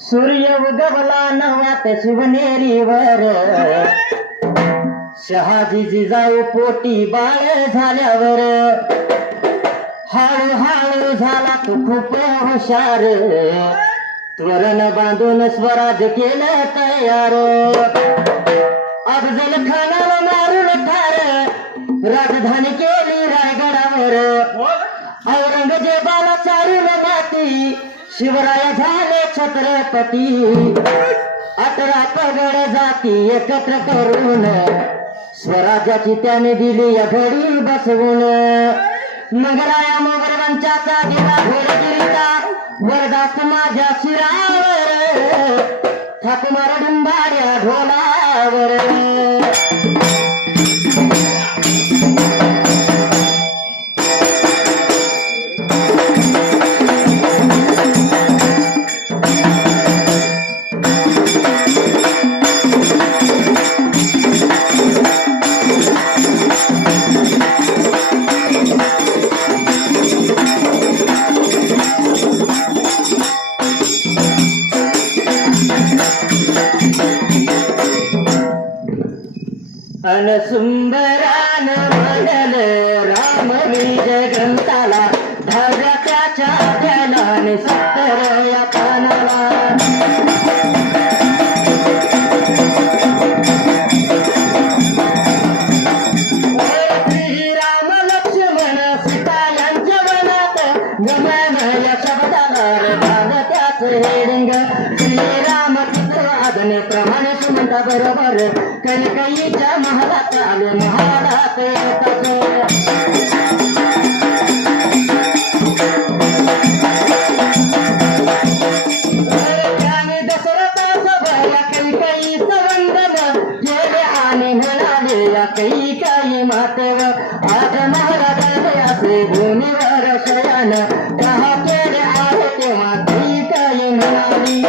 सूर्य उगवला नव्यात शिवनेरीवर, शहाजी जिजाऊ पोटी बाळ झाल्यावर, हळूहळू झाला तू खूप हुशार, त्वरण बांधून स्वराज केलं तयार, अफजल खानाला मारून ठार, राजधानी केली रायगडावर, औरंगजेबाला चारून माती, शिवराय झाले छत्रपती, 18 पगड जाती एकत्र करून, स्वराज्याची त्याने दिली या घडी बसवून, मंगराया मोगर वंशाचा दिला घोडगिरीचा, वरदास माझ्या शिरावर, ठाकुमार डुंबाऱ्या ढोलावर. सुंदरान म्हणल राम विजय ग्रंथाला, धागा त्याच्या ध्यानाने सत्तर या पानाला, श्रीराम लक्ष्मण सीता यांच्या मनात, गमन या शब्दाला धागा त्याच हेडिंग, श्रीराम आदने प्रमाणे सुमंता बरोबर, कैकेयीच्या महालात आले महालात येतात, त्याने दशरथाचा भया कैकेयीचं वंदन केले आणि म्हणाले या कैकेयी मातेव, आज महाराजाने असे भूमीवर शयन, कहा केले आहे तेव्हा कैकेयी म्हणाली,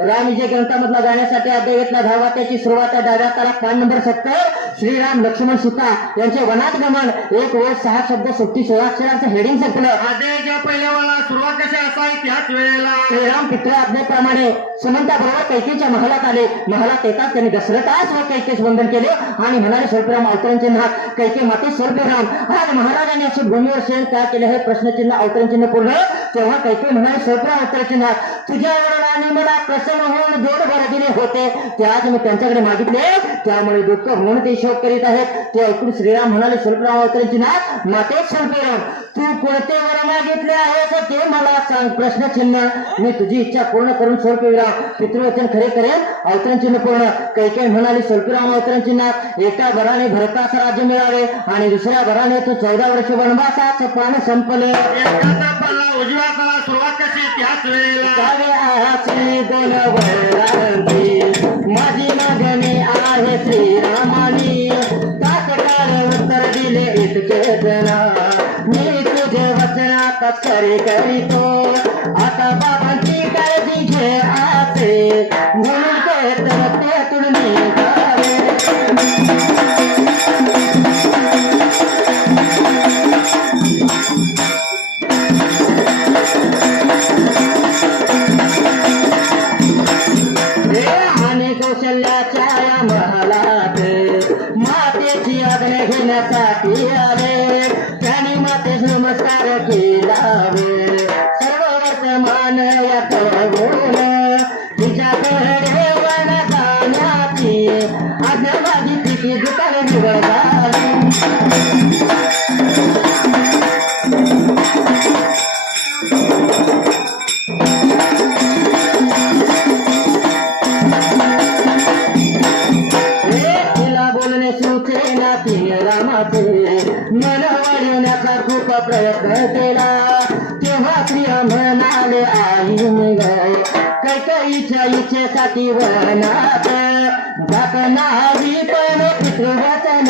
रामविजय ग्रंथामधला गाण्यासाठी अध्यायातला धावा, त्याची सुरुवात आहे डाव्या ताला पान नंबर 70, श्रीराम लक्ष्मण सीता यांचे वनात गमन, 1 ओळ 6 शब्द 16 अक्षरांचं हेडिंग संपलं. अध्यायाच्या पहिल्या वेळेला सुरुवात कशी असावी त्याच वेळेला श्रीराम पितृ आज्ञेप्रमाणे सुमंताबरोबर कैकेयीच्या महालात आले. महालात येताच त्यांनी दशरथास व कैकेयीस वंदन केले आणि म्हणाले, स्वल्पराम अवतरणचे नाथ, कैकेयी माते स्वल्पराम, आज महाराजांनी असे भूमीवर शयन का केले हे प्रश्नचिन्ह अवतरणचिन्ह पूर्ण. तेव्हा कैकेयी म्हणाले, स्वल्पराम अवतरणचे नाथ, तुझ्या वडिलांनी मला प्रसन्न होऊन जोड भर दिले होते, ते आज मी त्यांच्याकडे मागितले, त्यामुळे दुःख म्हणून ते शोक करीत आहेत. ते ऐकून श्रीराम म्हणाले, स्वल्पराम अवतरणचे नाथ, माते स्वल्पराम, तू कोणते वर मागितले आहेस ते मला सांग. प्रश्नचिन्ह, मी तुझी इच्छा पूर्ण करून स्वल्पविराम पितृवचन खरे करेन. अवतरणचिन्ह पूर्ण. कैकेयी म्हणाली, स्वल्पराम अवतरणचे नाथ, एका भराने भरतास राज्य मिळावे आणि दुसऱ्या भराने तू 14 वर्ष वनवासाच पान संपले. उजव्या हाताला सुरुवात कशी त्याच वेळेला दोन वरांची माझी मागणी आहे श्रीरामानी, तात्काळ उत्तर दिले इतके जना, मी तुझे वचनात खरे करीतो, आता बाबांची काळजी घे आसे, म्हणून ते तर तेथून निघाले. मातेस नमस्कार केला सर्व वर्तमान या कळवून तिच्याकडे वन जाण्याची आज्ञा मागितली की दुकान निवड झाली रामाचे मन वाढवण्याचा खूप प्रयत्न केला तेव्हा प्रिय म्हणाले आई कैकईच्या इच्छेसाठी वनात जात नाही पण पितृवचन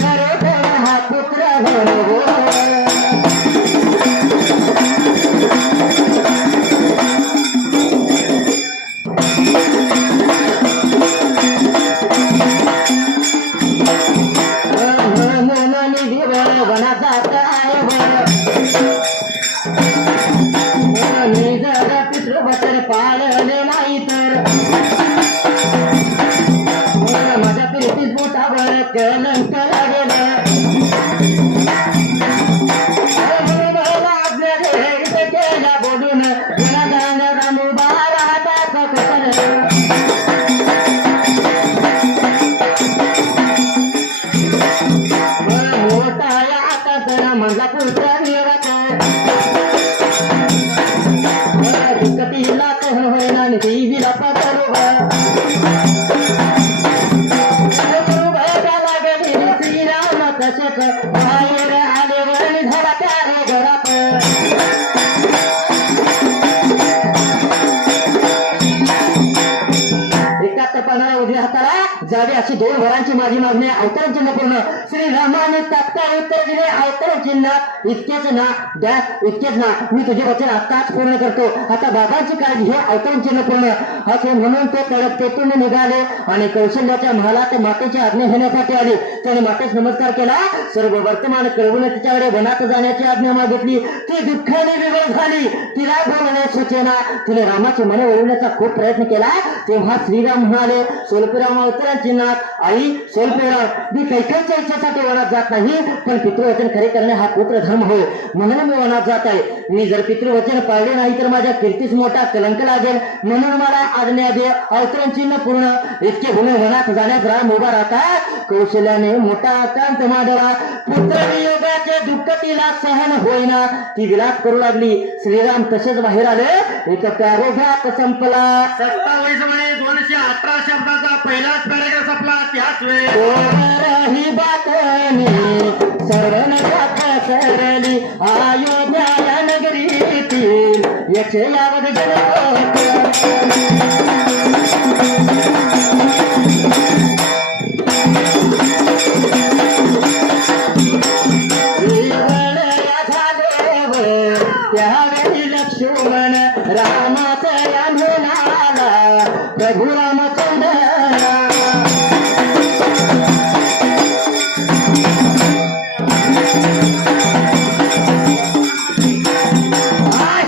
खरोखर हा पुत्र हो पितृवचन पाळले नाही तर माझ्या प्रीतीस बोटावर कलंक लागेल केला बोलून मोठा या आता माझा पुत्र कतीला कहन होईना देवीला पातळवा लागली श्रीराम तसेच बाहेर आले वळण झाला त्या घरात एकात पानाला उजव्या हाताला जावे अशी 2 वरांची माझी मागणी अवतरण चिन्ह पूर्ण श्रीरामाने तात्काळ उत्तर दिले अवतरण चिन्ह इतकेच ना डॅश इतकेच ना मी तुझे वचन आताच पूर्ण करतो आता बाबांची काळजी हे अवतरण चिन्ह पूर्ण असे म्हणून ते तडक तेथून निघाले आणि कौशल्याच्या महालात मातेची आज्ञा घेण्यासाठी आले त्याने मातेस नमस्कार केला सर्व वर्तमान कळवून तिच्याकडे वनात जाण्याची आज्ञा मागितली ती दुःखाने विवळ झाली तिला बोलण्यास सुचेना तिने रामाचे मन वळवण्याचा खूप प्रयत्न केला तेव्हा श्रीराम म्हणाले सोलपुराम अवतरण चिन्हात आई सोलपुराम मी कैकेयीच्या इच्छेसाठी वनात जात नाही पण पितृवचन खरे करणे हा पुत्र धर्म होय म्हणून मी वनात जात आहे मी जर पितृवचन पाळले नाही तर माझ्या कीर्तीस मोठा कलंक लागेल म्हणून मला आज्ञा दे अवतरण चिन्ह पूर्ण इतके होणे वनात जाण्यास राम उभा राहतात कौशल्याने मोठा आकांत मांडला पुत्र वियोगाचे दुःख तिला सहन होईना ती विलाप करू लागली श्रीराम तसेच बाहेर आले एक पॅरोग्राफ संपला 27 मध्ये 218 शब्दाचा पहिलाच पॅराग्राफ संपला त्याच वेळी ही बातमी सरण सरली अयोध्या नगरीतील याचे यावत त्यावेळी लक्ष्मण रामाचा या म्हणाला प्रभू रामचंद्र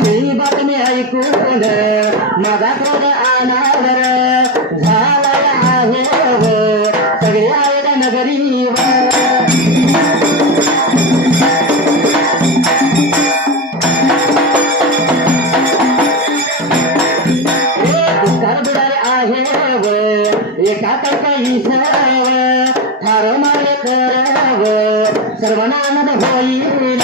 ही बातमी ऐकून माझा क्रोध अनावर झाला आहे सगळे आहे नगरीवर एका काही सर्व ठार मारे करव सर्वनानंद होईल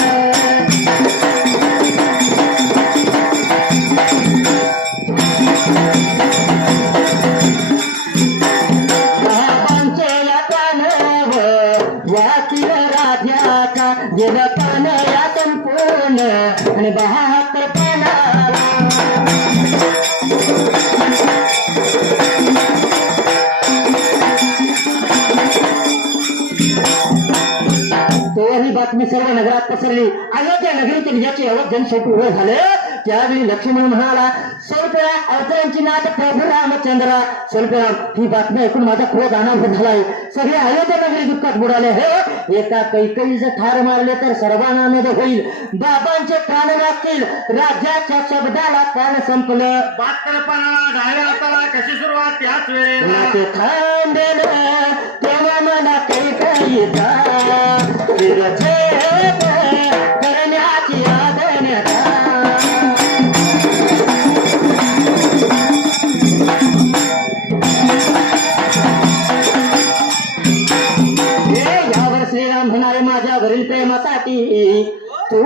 बाबांच्या कानव वाकील राजाचा गेलं कान या संपूर्ण आणि 72 पानाला ही बातमी सर्व नगरात पसरली अयोध्या नगरीतील ज्याचे अवध जनशेटी उभे झाले त्यावेळी लक्ष्मण म्हणाला सोलपुरा अवतरणची नाथ प्रभू रामचंद्र सोलपुराम ही बातमी ऐकून माझा क्रोध अनावर झालाय सगळे अयोध्या नगरी दुःखात बुडाले हे एका कैकेयीचे ठार मारले तर सर्वांनानंद होईल बाबांचे प्राण वाचतील राज्याच्या शब्दाला कान संपलं 72 पानाला डाव्या हाताला कशी सुरुवात त्याच वेळी थांबेलं तेव्हा मला कैकेयीचा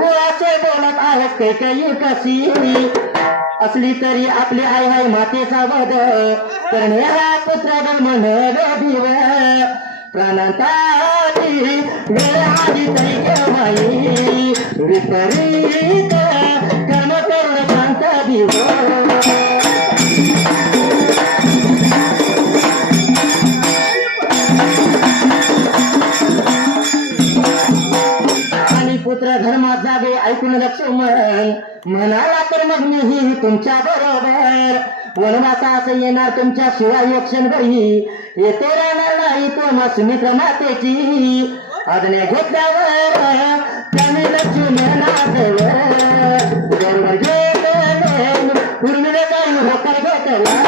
तू असे बोलत आहेस कैकेयी कशी असली तरी आपली आई आहे मातेचा वध करणे हा पुत्र म्हणल दिव प्राणांताची वेळ आली तरी केव्हाही विपरीत कर्म करून शांत दिव पुत्र धर्मात जागे ऐकून लक्ष्मण म्हणाला तर मग मीही तुमच्या बरोबर वनवासास येणार तुमच्या शिवाय एक क्षणभरही येथे राहणार नाही तो मग सुमित्र मातेची आज्ञा घेतल्यावर त्याने लक्ष्मणाजवळ बरोबर घेतले उर्मिले जाऊन होकर घेतला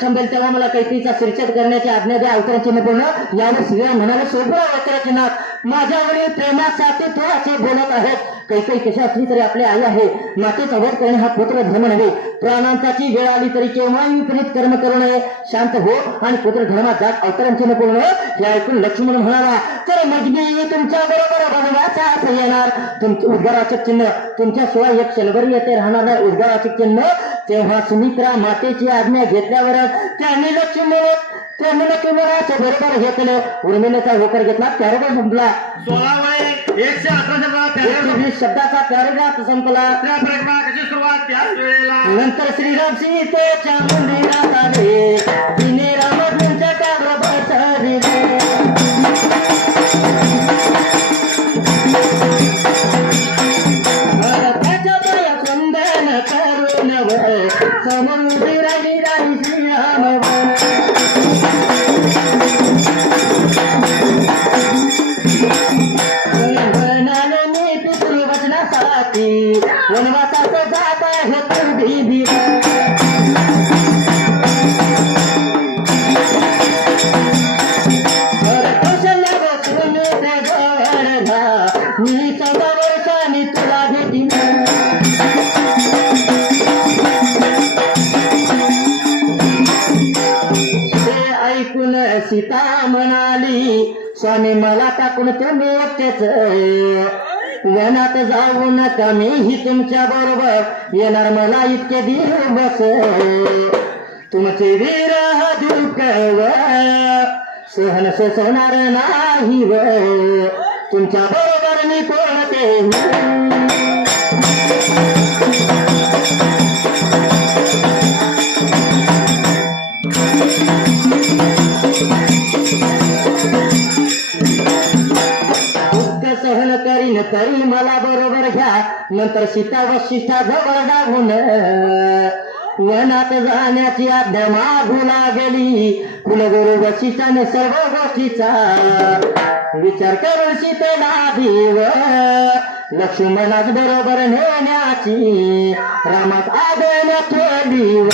संभेल तेव्हा मला कैकेयीचा शिरछेद करण्याची आज्ञा द्या अवतराची पूर्ण यावर श्रीराम म्हणाले सोबत अवतराचे नाथ माझ्यावरील प्रेमासाठी तो असे बोलत आहेत कैकेयी कशी असली तरी आपली आई आहे मातेचा वध करणे हा पुत्र धर्म नव्हे प्राणांताची वेळ आली तरी केव्हाही विपरीत कर्म करू नये शांत हो आणि पुत्र धर्मात जात अवतरांचे पूर्ण हे ऐकून लक्ष्मण म्हणाला तर मग मी तुमच्या बरोबर वनवासात येणार तुमचे उद्गाराचे चिन्ह तुमच्याशिवाय एक क्षणभर येथे राहणार नाही उद्गाराचे चिन्ह तेव्हा सुमित्रा मातेची आज्ञा घेतल्यावरच त्यांनी लक्ष्मणाच्या बरोबर घेतले उर्मिलेचा होकर घेतला पॅरेग्राफ संपला 16 वय 118 शब्दाचा पॅरेग्राफ संपला कशी सुरुवात त्याच वेळेला नंतर श्रीराम सीतेच्या मंदिरात आले तिने रामाच्या कावर बसविले भरताच्या पायात वंदन करून समुद्री राणी श्रीराम वनवासात जात आहे तुम्ही कौशल्य बसून ते गळला मी 14 वर्षांनी तुला भेटी ते ऐकून सीता म्हणाली स्वामी मला टाकून तुम्ही एकटेच वनात जाऊ नका मीही तुमच्या बरोबर येणार मला इतके दिवस तुमचे विरह दुःख सहन सोसणार नाही व तुमच्या बरोबर मी कोणते सहन करीन तरी मला बरोबर घ्या नंतर सीता वशिष्ठा जवळ जाऊन वनात जाण्याची आज्ञा मागू लागली कुलगुरु वशिष्ठाने सर्व गोष्टीचा विचार करून सीतेला देव लक्ष्मणाच बरोबर नेण्याची रामास आज्ञा केली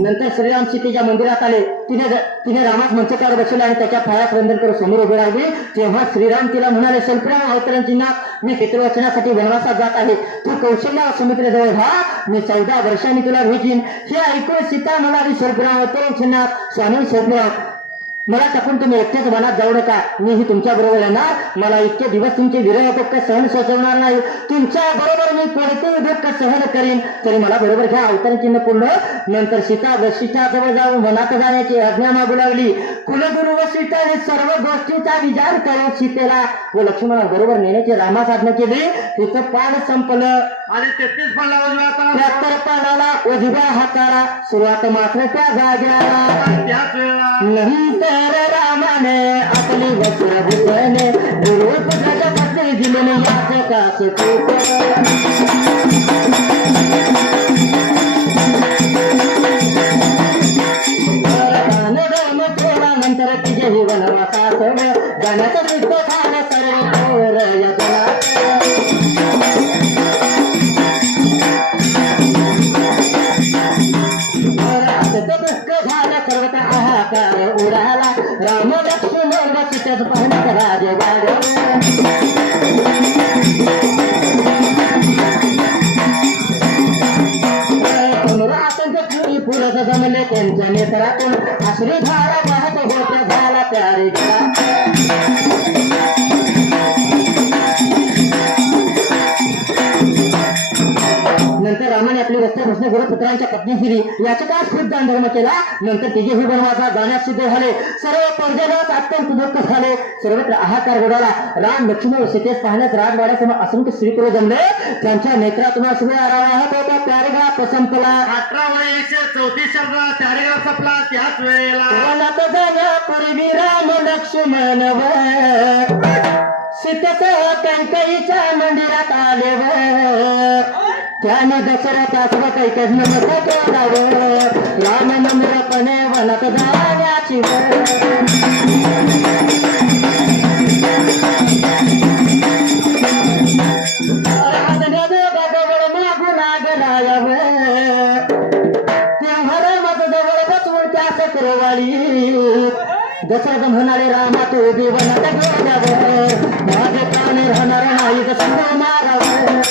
नंतर श्रीराम सीतेच्या मंदिरात आले तिने रामास मंचकावर बसवले आणि त्याच्या पायास वंदन करून समोर उभे राहिले तेव्हा श्रीराम तिला म्हणाले सल्पराम अवतरांची नाथ मी पितृवचनासाठी वनवासात जात आहे तू कौशल्या समुद्राजवळ राहा मी 14 वर्षांनी तुला भेटीन हे ऐकून सीता म्हणाली सल्पराम अवतरांची नाथ स्वामी सल्पराम मला टाकून तुम्ही एकटेच वनात जाऊ नका मीही तुमच्या बरोबर येणार मला इतके दिवस तुमचे विरह दुःख सहन सोसवणार नाही तुमच्या बरोबर मी कोणतेही दुःख सहन करीन तरी मला बरोबर घ्या अवतरण चिन्ह पूर्ण नंतर सीता वशिष्ठाजवळ जाऊन वनात जाण्याची आज्ञा मागू लागली कुलगुरु वशिष्ठाने सर्व गोष्टीचा विचार करून सीतेला व लक्ष्मणा बरोबर नेण्याची रामास आज्ञा केली तिथं पान संपलं आणि 33 पान लावला 73 पानाला उजव्या हाताला सुरुवात मात्र त्या जाग्याला त्याच वेळेला नंतर रामाने आपली वस्त्र भूषणे गुरुपुत्राच्या पत्नी दिलेले याचकास नंतर तिचे वनवासात जाण्याचं दृष्ट झालं सर्व झालं सर्वता आहाकार उडाला राम लक्ष्मण सीतेच पाहण्यात राजवाड्यावर पुरत जमले त्यांच्या नेत्रातून आश्री धारा वाहत होत्या झाला प्यारे नंतर रामाने आपली रस्ते बसणे गुरुपुत्रांच्या पत्नी दिली याचे काय खूप दान धर्म केला नंतर तिघेही वनवासात जाण्यास सिद्ध झाले सर्व पर्जनात अत्यंत दुःख झाले सर्वत्र हाहाकार उडाला राम लक्ष्मण व सीतेस पाहण्यास राजवाड्यासमोर असंख्य स्त्रीपुरुष जमले त्यांच्या नेत्रातून अश्रू वाहत होता पॅरेग्राफ संपला 18 वय 134 शब्द पॅरेग्राफ संपला त्याच वेळेला वनात जाण्यापूर्वी राम लक्ष्मण व सीतेसह कैकेयीच्या मंदिरात आले व त्याने दशरथास व कैकेयीस नमस्कार केलावं राम नम्रपणे वनात जाण्याची मागून आगलायाव तेव्हा रामाचं जवळ बसवून त्यास करवाळी दशरथ म्हणाले रामा तू उभी वनात गेल्यावर माझे प्राण राहणार नाही तसं मारावं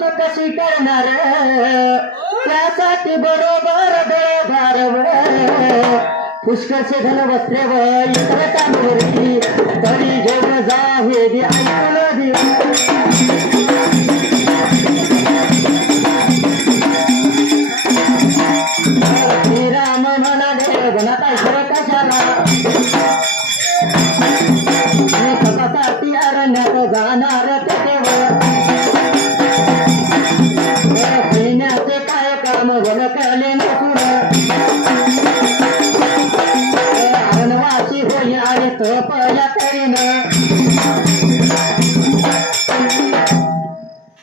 तू कशी करणार त्यासाठी बरोबर बेभारव पुष्कळचे धन वस्त्रे व इतर चांगली तरी जेवण जा हे दे ऐकून दे श्रीराम म्हणाले वनात ऐश्वर कशाला तपासाठी अरण्यात जाणार तेव्हा सैन्याचे काय काम वलकले नसून अरणवासी होई आणि तपया करीन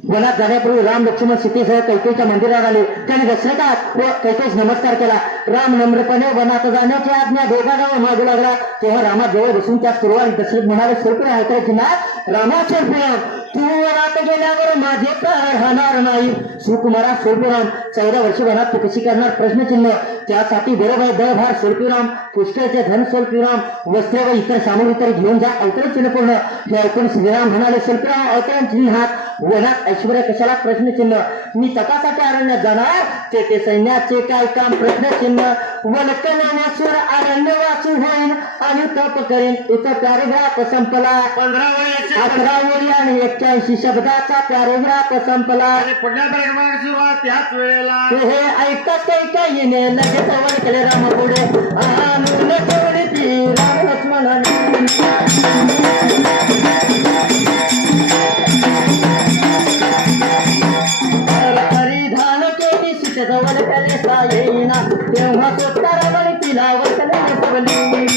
वनात जाण्यापूर्वी राम लक्ष्मण सीतेसह कैकेयीच्या मंदिरात आले त्याने दशरथास व कैकेयीस नमस्कार केला राम नम्रपणे वनात जाण्याची आज्ञा दोघांवर मागू लागला तेव्हा रामाजवळ बसून त्या सुरुवात दशरथ म्हणाले स्वल्पे ऐकायचे ना रामा स्वल्पराम तू वनात गेल्यावर माझे प्राण राहणार नाही सुकुमारा स्वल्पराम 14 वर्ष वनात तू कशी करणार प्रश्नचिन्ह त्यासाठी बरोबर दळभार स्वल्पराम पुष्कळचे धन स्वल्पराम वस्त्रे व इतर सामग्री तर घेऊन जा अवतरण चिन्ह पूर्ण हे ऐकून श्रीराम म्हणाले स्वल्पराम अवतरण चिन्हात वनात ऐश्वर्य कशाला प्रश्नचिन्ह मी तपासाठी अरण्यात जाणार ते सैन्याचे काय काम प्रश्नचिन्ह वलकलेश्वर अरण्यवासी होईल आणि तप करेन इथं पॅरेग्राफ संपला 15 वय 11 ओळी आणि 81 शब्दाचा पॅरेग्राफ संपला आणि पुढल्या पॅरेग्राफची सुरुवात त्याच वेळेला हे ऐकताच कैकेयीने लगेच वळकले राम पुढे आणून ठेवली ती राम लक्ष्मणाने परिधान केली सीतेजवळ कलेसा येईना तेव्हा तो तारावळी तिला वळकले बसवली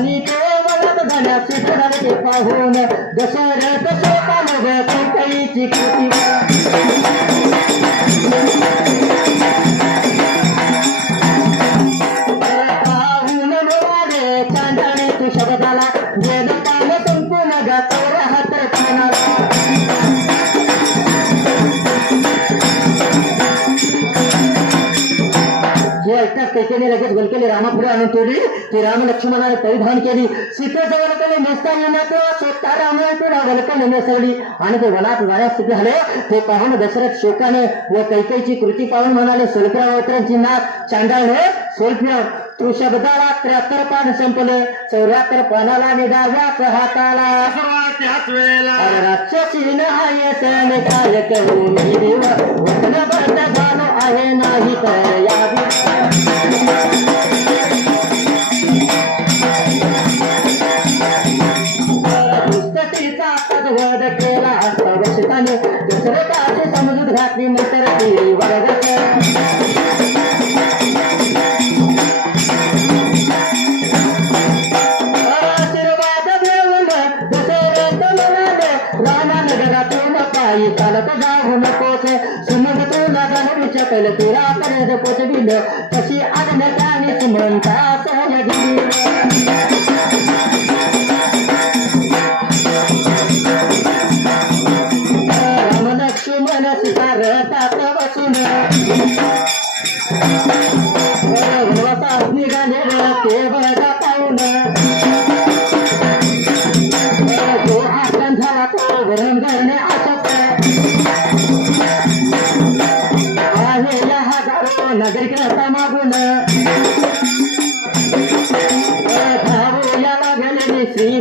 आणि ते वनात जाण्याचे ठरले ते पाहून दशरथ शोकामग कैकेयीची कृती पाहून म्हणाले चांदणे तू शब्दाला वेद पान संपूर्ण गाचौर हात खाणारा हे ऐकताच कैकेयीने लगेच वलकेली रामापुढे आणून ठेवली ती राम लक्ष्मणाने परिधान केली सीतेजवळ त्याने नेसता येण्यात स्वतः रामायणा वलकले नेसवली आणि ते वनात जाण्यास स्थिती झाले ते पाहून दशरथ शोकाने व कैकेयीची कृती पाहून म्हणाले स्वल्पराम अवतरणची नाक चांडाळणे स्वल्पराम तू शब्दाला 73 पान संपले 74 पानाला निडाव्याच हाताला सुरुवात त्याच वेळेला राक्षसीन आहे सण काय करू मी देव वचन बंद झालो आहे नाही तर यावी पुस्तकीचा वध केला असताने दशरथाची समजूत घातली नंतर ती वर्गत आशीर्वाद देऊन दशरथ म्हणाले रामानगरातून पायी चालत जाऊ नकोस सुमग तुला जाणून शकल तुरापर्यंत पोचविलं तशी आज्ञा त्याने सुमंता सहज दिली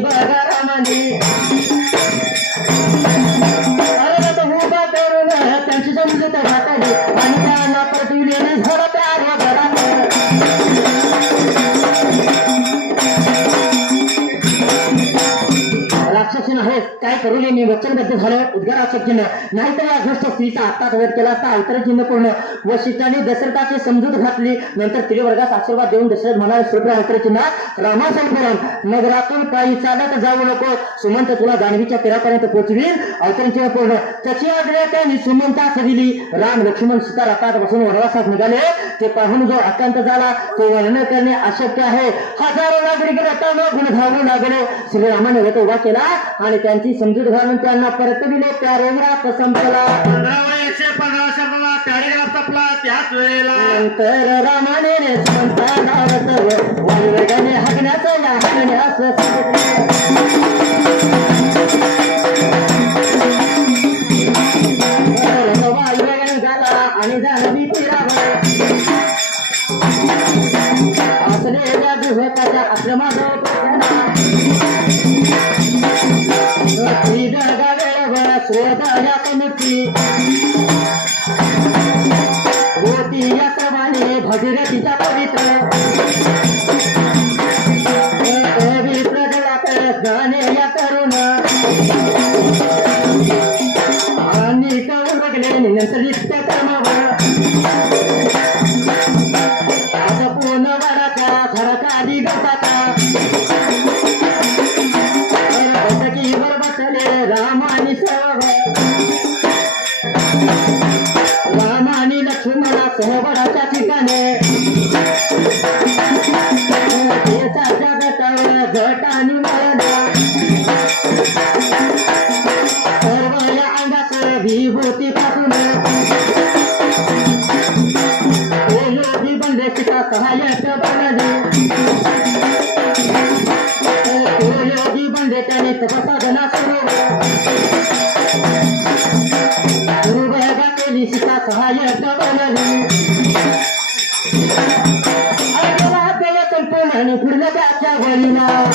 बघा रामाने अरे तो उभा करून त्यांची समजूत घातली आणि त्यांना प्रतिविलेने झालं त्या घरात राक्षसीन आहे काय करू मी वचनबद्ध झालं उद्गाराचं चिन्ह नाहीतर या गोष्ट स्त्रीचा आत्ताच वेध केला असता अवतर चिन्ह पूर्ण व सीताने दशरथाची समजूत घातली नंतर त्रिवर्गास आशीर्वाद देऊन दशरथ म्हणाले सुप्र अवतर चिन्ह रामा संपूर्ण नगरातून काही चालत जाऊ नको सुमंत तुला जान्हवीच्या तीरापर्यंत पोहोचवील अवतर चिन्ह पूर्ण त्याची आज्ञा त्यांनी सुमंतास दिली राम लक्ष्मण सीता रथात बसून वनवासात निघाले ते पाहून जो आकांत झाला तो वर्णन करणे अशक्य आहे हजारो नागरिक रथानं गुण धावू लागले श्रीरामाने रथ उभा केला आणि त्यांची समजूत घालून त्यांना परतविले त्या रेंगरात संपला 115 शब्दाला पॅरेग्राफ संपला त्याच वेळेला नंतर रामाने सुमंताला रथ वायुवेगाने हागण्याचं या हागण्यास वायुवेगाने झाला आणि जान्हवी तीरावर असलेल्या दुःखाच्या आश्रमाजवळ पोहोचला श्रोताया कमिटी होती या क्रमाने भगीरथीचा पवित्र पवित्र जलात स्नाने या करून आणि कळून बघले नंतर नित्य कर्मावर आज पूर्ण वडाचा झडकाली गटाचा बैठकीवर बसले राम आणि सर्व राम आणि लक्ष्मणा सहवडाच्या ठिकाणी केसाच्या गटावर घट आणि मळणा सर्व या अंगात विभूती पासून योगी बनले सीता सहाय्यक बनले योगी बनले त्याने तपसाधना सुरू केली सीता सहाय्यक बनली संपूर्ण आणि फिरलं त्याच्या वळीला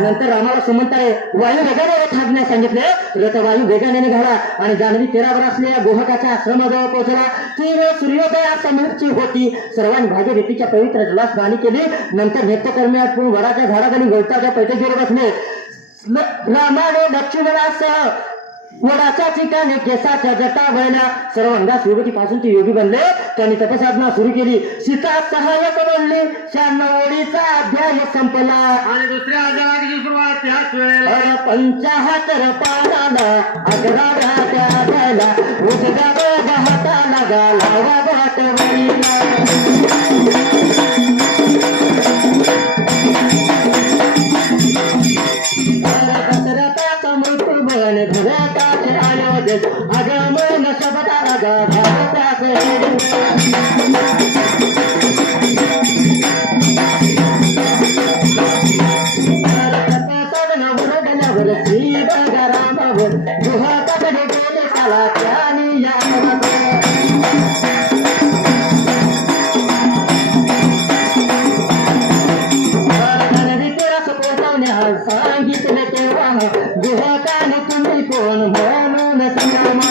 नंतर रामाला सुमंताने वायू वेगाने रथ हाकण्यास सांगितले रथ वायू वेगाने निघाला आणि जान्हवी तीरावर असलेल्या गोहकाच्या आश्रमाजवळ पोहोचला ती वेळ सूर्योदया समीरची होती सर्वांनी भागीरथीच्या पवित्र जलात स्नान केली नंतर नित्यकर्मी आटपून वडाच्या झाडाखाली गवताच्या पैठकीवर बसले रामाने लक्ष्मणासह वडाच्या ठिकाणी केसाच्या जटा वळल्या सर्व अंगास युवतीपासून ते योगी बनले त्यांनी तपसाधना सुरू केली सीता सहाय्यक बनली 96 ओळीचा अध्याय संपला आणि दुसऱ्या अध्यायाची सुरुवात त्याच वेळेला 75 पानाला अगराला त्या द्यायला उजगा बघा हाताला घालावा वाटवळीला दशरथाचा मृत्यू बन भरताचे आयोजन आगमन शब्दाला गाभारताचे श्री बघा रामावर गुहाकडे गेले काला त्याने या सांगितले तेव्हा गुहाकाने तुम्ही कोण म्हणून संग्रामा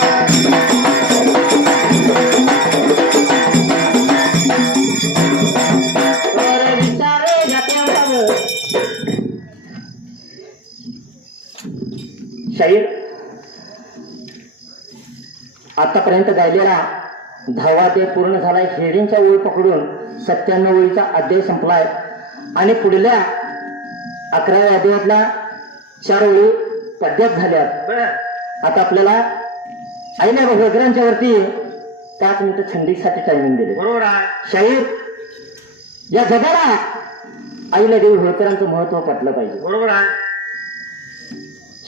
विचारे शाहीर आतापर्यंत गायलेला 10वा अध्याय पूर्ण झालाय हेडिंगच्या ओळी पकडून 97 ओळीचा अध्याय संपलाय आणि पुढल्या 11व्या अध्यायातला 4 ओळी पद्यात झाल्यात आता आपल्याला आईने वगैरांच्या वरती 5 मिनिटं थंडीसाठी टायमिंग दिले बरोबर आहे शाहीर या जगाला आईला देवी होळकरांचं महत्व पटलं पाहिजे बरोबर आहे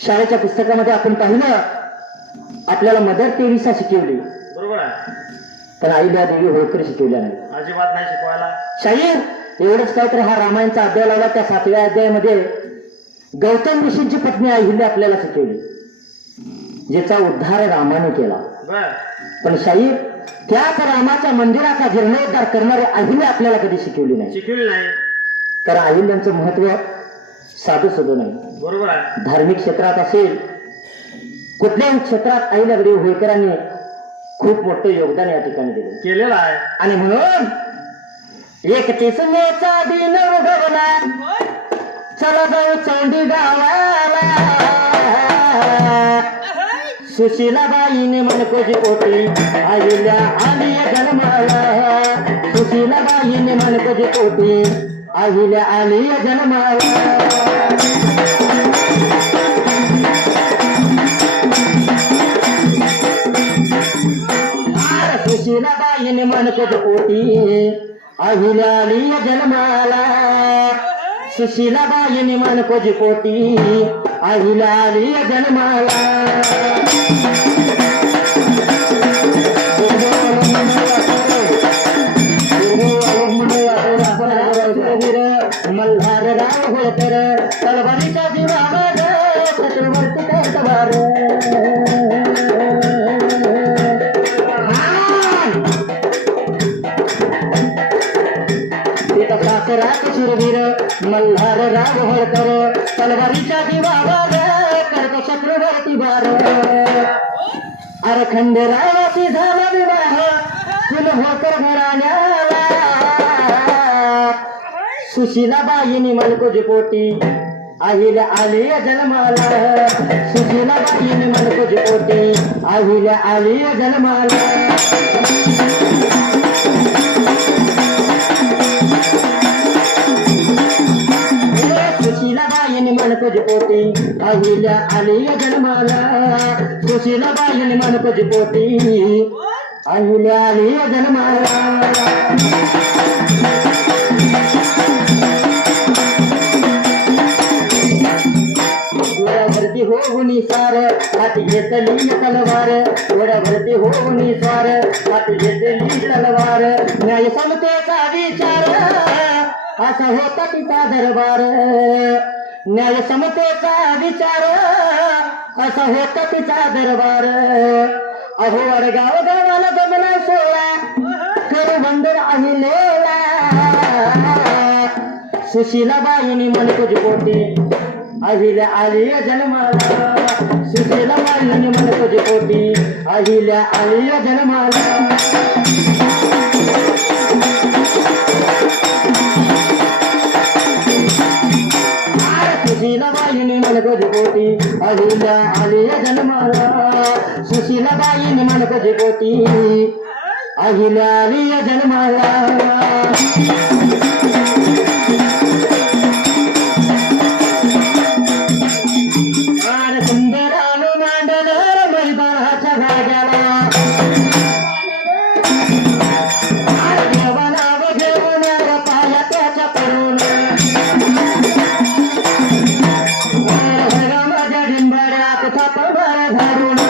शाळेच्या पुस्तकामध्ये आपण पाहिलं आपल्याला मदर टेरेसा शिकवली बरोबर आहे पण आईला देवी होळकर शिकवल्या नाही अजिबात नाही शिकवायला शाहीर एवढंच काय तर हा रामायणचा अध्याय लावला त्या 7व्या अध्यायामध्ये गौतम ऋषींची पत्नी अहिल्या आपल्याला शिकवली जिचा उद्धार रामाने केला पण शाहीर त्याच रामाच्या मंदिराचा जीर्णोद्धार करणारी अहिल्या आपल्याला कधी शिकवली नाही कारण अहिल्याचं महत्व साधं सुधं नाही. बरोबर आहे. धार्मिक क्षेत्रात असेल कुठल्याही क्षेत्रात अहिल्यादेवी होळकरांनी खूप मोठं योगदान या ठिकाणी दिलं केलेलं आहे. आणि म्हणून एक तिसनेचा दिन उगवला चला जाऊ चौंडी गावाला सुशीलाबाईने मनकोजी पोटी आईल्या आली जन्माला सुशीलाबाईने मनकोजी पोटी आईल्या आली जन्माला सुशीलाबाईने मनकोजी पोटी आईल्या आली जन्माला सुशीलाबाईने मनकोजी पोटी आईला आली जन्माला मल्हार राव होळकर तलवारीचा दिवा चक्रवर्ती तलवार सासरात शूरवीर मल्हार राव होळकर तलवारीचा दिवा करतो चक्रवर्ती बार अरखंड रावाची झाला विवाह फुल होळकर घराण्याला सुशीलाबाईने मनकोजी पोटी आईला आली जन्माला सुशीलाबाईने मनकोजी पोटी आईला आली जन्माला सुशीलाबाईने मनकोजी पोटी आईला आली जन्माला सुशीलाबाईने मनकोजी पोटी आईला आली जन्माला भरती होऊनी सार हात घेतली तलवार थोड्या भरती होऊनी सार हात घेतली तलवार न्याय समतेचा विचार असा होता तिचा दरबार न्याय समतेचा विचार असा होता तिचा दरबार अहो वडगाव गावाला जमला सोळा कर बंदर अहिलेला सुशीलाबाईने मनकोजी पोटी आईला आली जन्माला सुशीलाबाईने मनकोजी पोटी आईला आली जन्माला सुशीलाबाईने मनकोजी पोटी आईला आली जन्माला सुशीलाबाईने मनकोजी पोटी आईला आली जन्माला सुंदरानु मांडल मैदानाच्या भाग्याला देवानाव घेऊन पाया त्याच्या पडून माझ्या डिंबाड्यात थापभार धारून